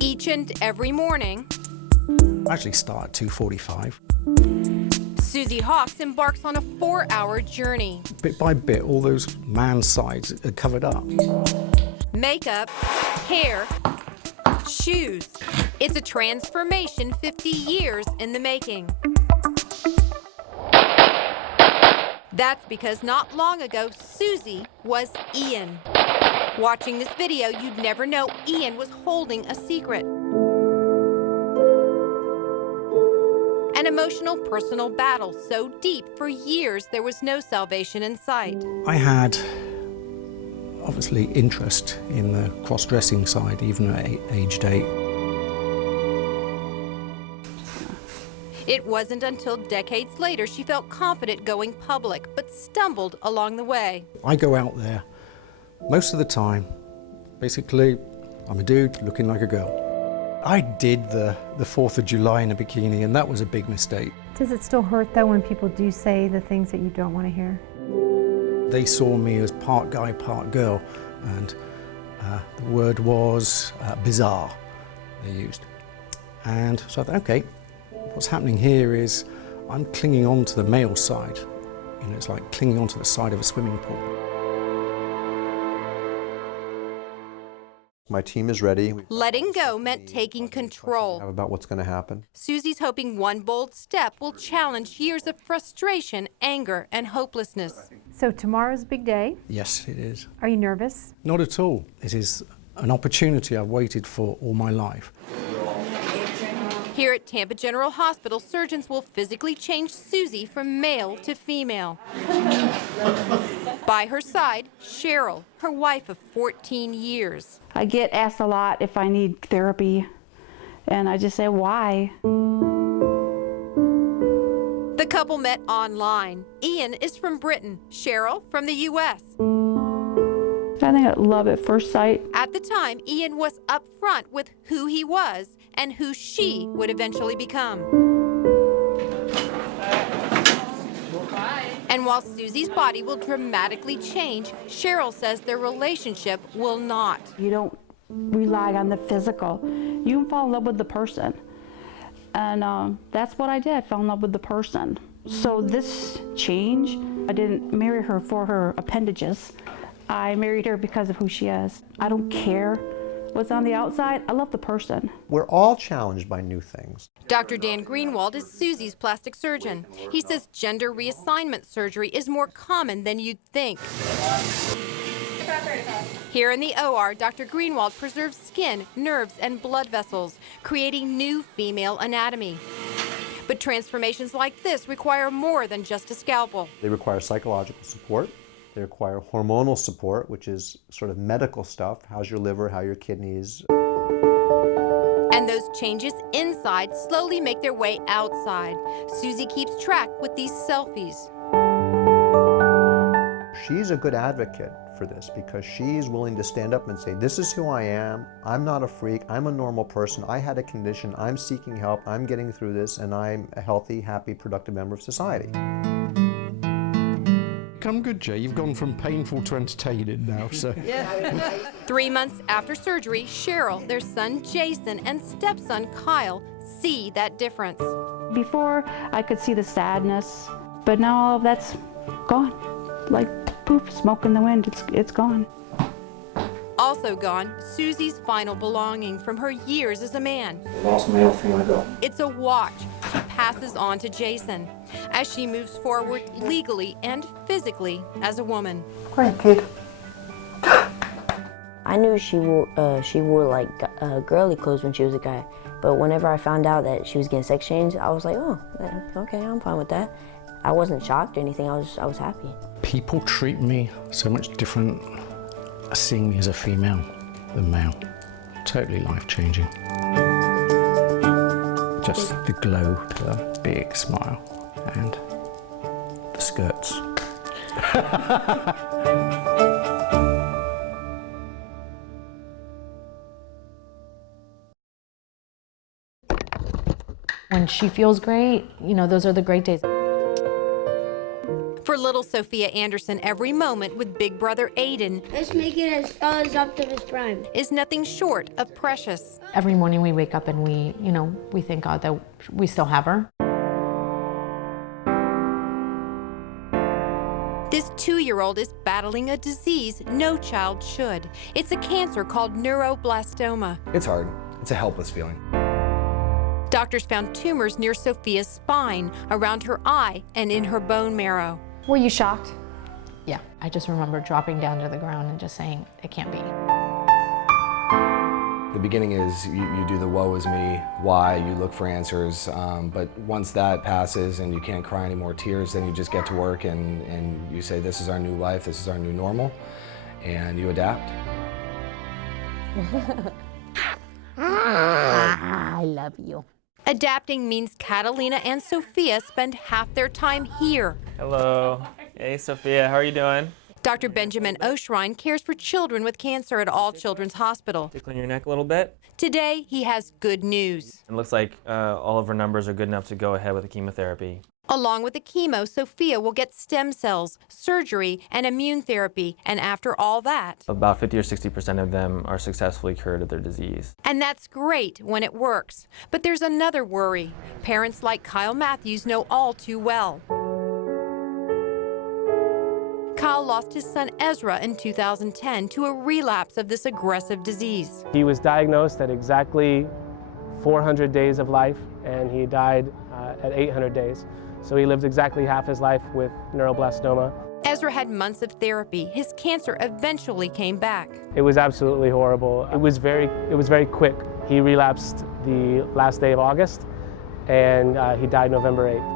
Each and every morning, I actually start at 2:45. Susie Hawks embarks on a 4-hour journey. Bit by bit, all those man sides are covered up. Makeup, hair, shoes. It's a transformation 50 years in the making. That's because not long ago, Susie was Ian. Watching this video, you'd never know Ian was holding a secret. An emotional, personal battle so deep for years there was no salvation in sight. I had, obviously, interest in the cross-dressing side, even at aged 8. It wasn't until decades later she felt confident going public, but stumbled along the way. I go out there most of the time. Basically, I'm a dude looking like a girl. I did the 4th of July in a bikini, and that was a big mistake. Does it still hurt, though, when people do say the things that you don't want to hear? They saw me as part guy, part girl, and the word was bizarre, they used. And so I thought, okay, what's happening here is I'm clinging on to the male side. You know, it's like clinging onto the side of a swimming pool. My team is ready. Letting go meant taking control. About what's going to happen. Susie's hoping one bold step will challenge years of frustration, anger, and hopelessness. So tomorrow's a big day. Yes, it is. Are you nervous? Not at all. It is an opportunity I've waited for all my life. Here at Tampa General Hospital, surgeons will physically change Susie from male to female. By her side, Cheryl, her wife of 14 years. I get asked a lot if I need therapy, and I just say, why? The couple met online. Ian is from Britain, Cheryl from the U.S. I think it's love at first sight. At the time, Ian was upfront with who he was and who she would eventually become. And while Susie's body will dramatically change, Cheryl says their relationship will not. You don't rely on the physical. You can fall in love with the person. And that's what I did. I fell in love with the person. So this change, I didn't marry her for her appendages. I married her because of who she is. I don't care what's on the outside. I love the person. We're all challenged by new things. Dr. Dan Greenwald is Susie's plastic surgeon. He says gender reassignment surgery is more common than you'd think. Here in the OR, Dr. Greenwald preserves skin, nerves, and blood vessels, creating new female anatomy. But transformations like this require more than just a scalpel. They require psychological support. They require hormonal support, which is sort of medical stuff. How's your liver, how are your kidneys? And those changes inside slowly make their way outside. Susie keeps track with these selfies. She's a good advocate for this because she's willing to stand up and say, this is who I am, I'm not a freak, I'm a normal person, I had a condition, I'm seeking help, I'm getting through this, and I'm a healthy, happy, productive member of society. Come good, Jay. You've gone from painful to entertaining now, so. 3 months after surgery, Cheryl, their son Jason, and stepson Kyle see that difference. Before, I could see the sadness, but now all of that's gone. Like poof, smoke in the wind, it's gone. Also gone, Susie's final belonging from her years as a man. Last male thing I got. It's a watch she passes on to Jason as she moves forward legally and physically as a woman. Great kid. I knew she wore like girly clothes when she was a guy, but whenever I found out that she was getting sex changed, I was like, oh, okay, I'm fine with that. I wasn't shocked or anything, I was happy. People treat me so much different seeing me as a female than male. Totally life-changing. Just the glow, the big smile, and the skirts. When she feels great, you know, those are the great days. For For little Sophia Anderson, every moment with big brother Aiden Let's make it as tall as Optimus Prime. is nothing short of precious. Every morning we wake up and we thank God that we still have her. This 2-year-old is battling a disease no child should. It's a cancer called neuroblastoma. It's hard. It's a helpless feeling. Doctors found tumors near Sophia's spine, around her eye, and in her bone marrow. Were you shocked? Yeah, I just remember dropping down to the ground and just saying, it can't be. The beginning is you do the woe is me, why, you look for answers, but once that passes and you can't cry any more tears, then you just get to work and you say, this is our new life, this is our new normal, and you adapt. I love you. Adapting means Catalina and Sophia spend half their time here. Hello. Hey, Sophia, how are you doing? Dr. Benjamin Oshrine cares for children with cancer at All Children's Hospital. Tickling your neck a little bit? Today, he has good news. It looks like all of her numbers are good enough to go ahead with the chemotherapy. Along with the chemo, Sophia will get stem cells, surgery, and immune therapy. And after all that, About 50 or 60% of them are successfully cured of their disease. and that's great when it works. But there's another worry. Parents like Kyle Matthews know all too well. Kyle lost his son Ezra in 2010 to a relapse of this aggressive disease. He was diagnosed at exactly 400 days of life, and he died at 800 days. So he lived exactly half his life with neuroblastoma. Ezra had months of therapy. His cancer eventually came back. It was absolutely horrible. It was very quick. He relapsed the last day of August, and he died November 8th.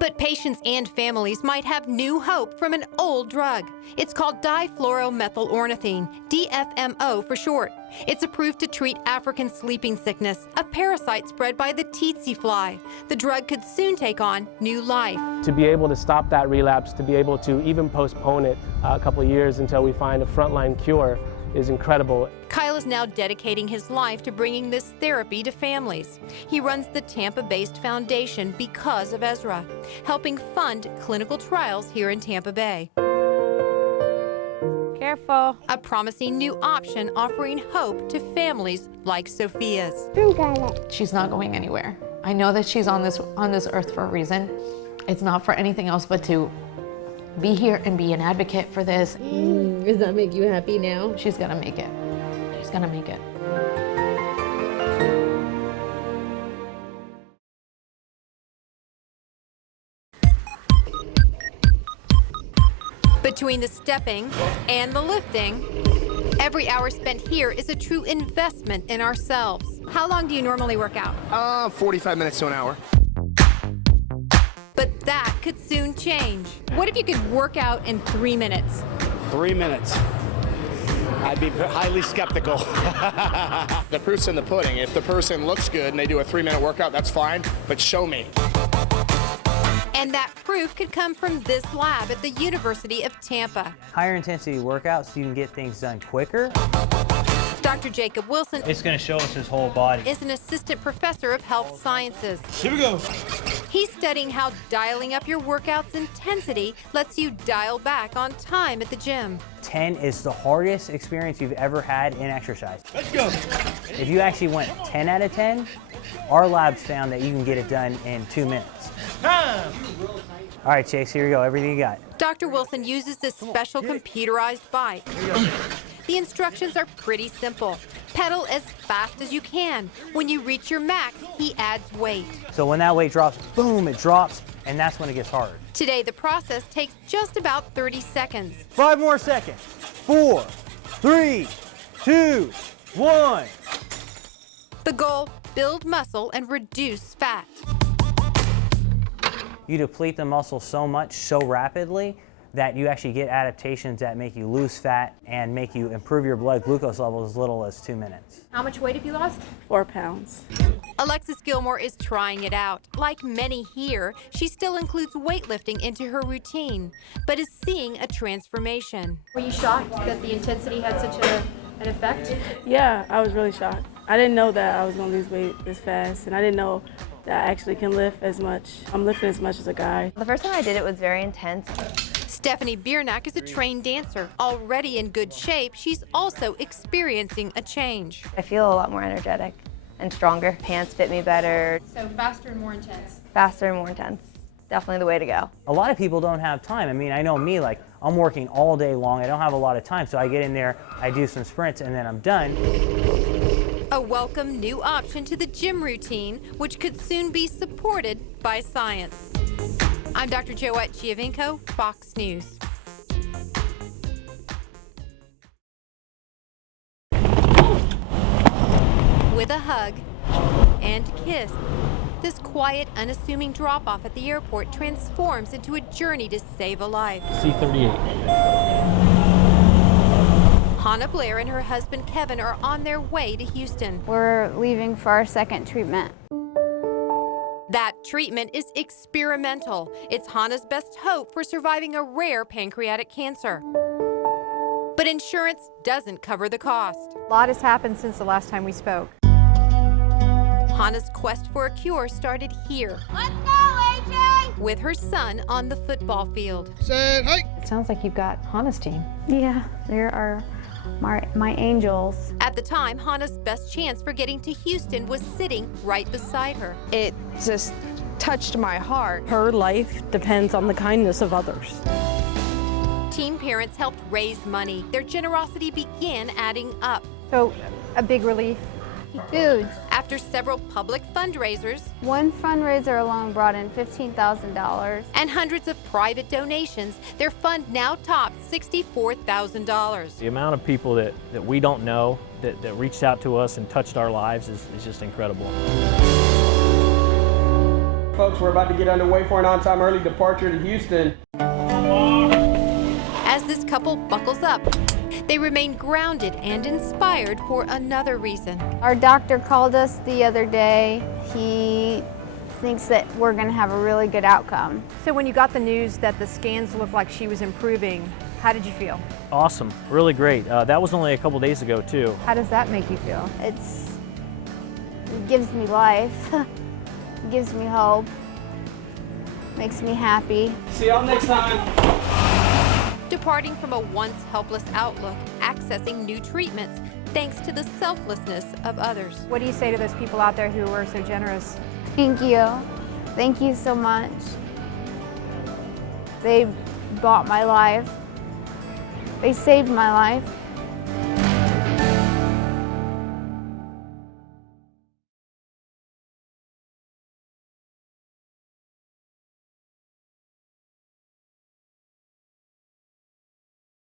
But patients and families might have new hope from an old drug. It's called difluoromethylornithine, DFMO for short. It's approved to treat African sleeping sickness, a parasite spread by the tsetse fly. The drug could soon take on new life. To be able to stop that relapse, to be able to even postpone it a couple of years until we find a frontline cure is incredible. Kyle is now dedicating his life to bringing this therapy to families. He runs the Tampa-based foundation because of Ezra, helping fund clinical trials here in Tampa Bay. Careful. A promising new option offering hope to families like Sophia's. She's not going anywhere. I know that she's on this earth for a reason. It's not for anything else but to be here and be an advocate for this. Does that make you happy now? She's gonna make it. She's gonna make it. Between the stepping and the lifting, every hour spent here is a true investment in ourselves. How long do you normally work out? 45 minutes to an hour. But that could soon change. What if you could work out in 3 minutes? 3 minutes. I'd be highly skeptical. The proof's in the pudding. If the person looks good and they do a 3-minute workout, that's fine, but show me. And that proof could come from this lab at the University of Tampa. Higher intensity workouts so you can get things done quicker. Dr. Jacob Wilson It's going to show us his whole body. is an assistant professor of health sciences. Here we go. He's studying how dialing up your workout's intensity lets you dial back on time at the gym. 10 is the hardest experience you've ever had in exercise. Let's go. If you actually went 10 out of 10, our labs found that you can get it done in 2 minutes. All right, Chase, here we go. Everything you got. Dr. Wilson uses this special computerized bike. The instructions are pretty simple. Pedal as fast as you can. When you reach your max, he adds weight. So when that weight drops, boom, it drops, and that's when it gets hard. Today, the process takes just about 30 seconds. 5 more seconds. 4, 3, 2, 1. The goal, build muscle and reduce fat. You deplete the muscle so much, so rapidly, that you actually get adaptations that make you lose fat and make you improve your blood glucose levels as little as 2 minutes. How much weight have you lost? 4 pounds. Alexis Gilmore is trying it out. Like many here, she still includes weightlifting into her routine, but is seeing a transformation. Were you shocked that the intensity had such an effect? Yeah, I was really shocked. I didn't know that I was going to lose weight this fast, and I didn't know that I actually can lift as much. I'm lifting as much as a guy. The first time I did it was very intense. Stephanie Biernack is a trained dancer. Already in good shape, she's also experiencing a change. I feel a lot more energetic and stronger. Pants fit me better. So faster and more intense. Faster and more intense. Definitely the way to go. A lot of people don't have time. I mean, I know me, like, I'm working all day long. I don't have a lot of time, so I get in there, I do some sprints, and then I'm done. A welcome new option to the gym routine, which could soon be supported by science. I'm Dr. Joette Giovinco, Fox News. With a hug and kiss, this quiet, unassuming drop-off at the airport transforms into a journey to save a life. C-38. Hannah Blair and her husband Kevin are on their way to Houston. We're leaving for our second treatment. That treatment is experimental. It's Hannah's best hope for surviving a rare pancreatic cancer. But insurance doesn't cover the cost. A lot has happened since the last time we spoke. Hannah's quest for a cure started here. Let's go, AJ! With her son on the football field. It sounds like you've got Hannah's team. Yeah, there are my angels. At the time, Hannah's best chance for getting to Houston was sitting right beside her. It just touched my heart. Her life depends on the kindness of others. Teen parents helped raise money. Their generosity began adding up. So, a big relief. Huge. After several public fundraisers, One fundraiser alone brought in $15,000. and hundreds of private donations, their fund now tops $64,000. The amount of people that we don't know that reached out to us and touched our lives is just incredible. Folks, we're about to get underway for an on-time early departure to Houston. As this couple buckles up, they remain grounded and inspired for another reason. Our doctor called us the other day. He thinks that we're going to have a really good outcome. So when you got the news that the scans looked like she was improving, how did you feel? Awesome, really great. That was only a couple days ago too. How does that make you feel? It gives me life, it gives me hope, makes me happy. See y'all next time. Departing from a once helpless outlook, accessing new treatments, thanks to the selflessness of others. What do you say to those people out there who are so generous? Thank you. Thank you so much. They bought my life. They saved my life.